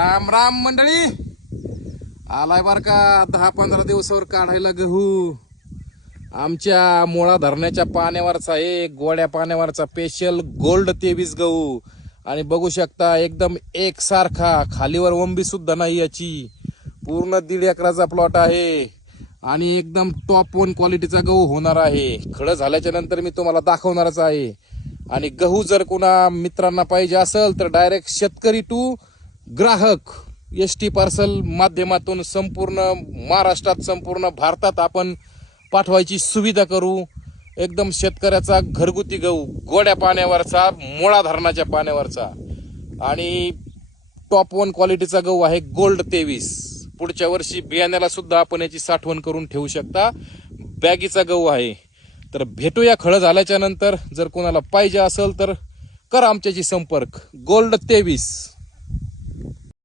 राम राम मंडळी. आलाय बर का? दहा पंधरा दिवसावर काढायला गहू. आमच्या मुळा धरणाच्या पाण्यावरचा एक गोड्या पाण्यावरचा स्पेशल गोल्ड तेवीस गहू. आणि बघू शकता एकदम एकसारखा खालीवर वंबी सुद्धा नाही याची. पूर्ण दीड एकराचा प्लॉट आहे. आणि एकदम टॉप वन क्वालिटीचा गहू होणार आहे. खडं झाल्याच्यानंतर मी तुम्हाला दाखवणारच आहे. आणि गहू जर कोणा मित्रांना पाहिजे असेल तर डायरेक्ट शेतकरी टू ग्राहक एस टी पार्सल माध्यमातून संपूर्ण महाराष्ट्रात संपूर्ण भारतात आपण पाठवायची सुविधा करू. एकदम शेतकऱ्याचा घरगुती गहू गोड्या पाण्यावरचा मोळा धरणाच्या पाण्यावरचा. आणि टॉप वन क्वालिटीचा गहू आहे गोल्ड तेवीस. पुढच्या वर्षी बियाण्याला सुद्धा आपण याची साठवण करून ठेवू शकता. बॅगीचा गहू आहे. तर भेटूया खळं झाल्याच्यानंतर. जर कोणाला पाहिजे असेल तर करा आमच्याशी संपर्क. गोल्ड तेवीस.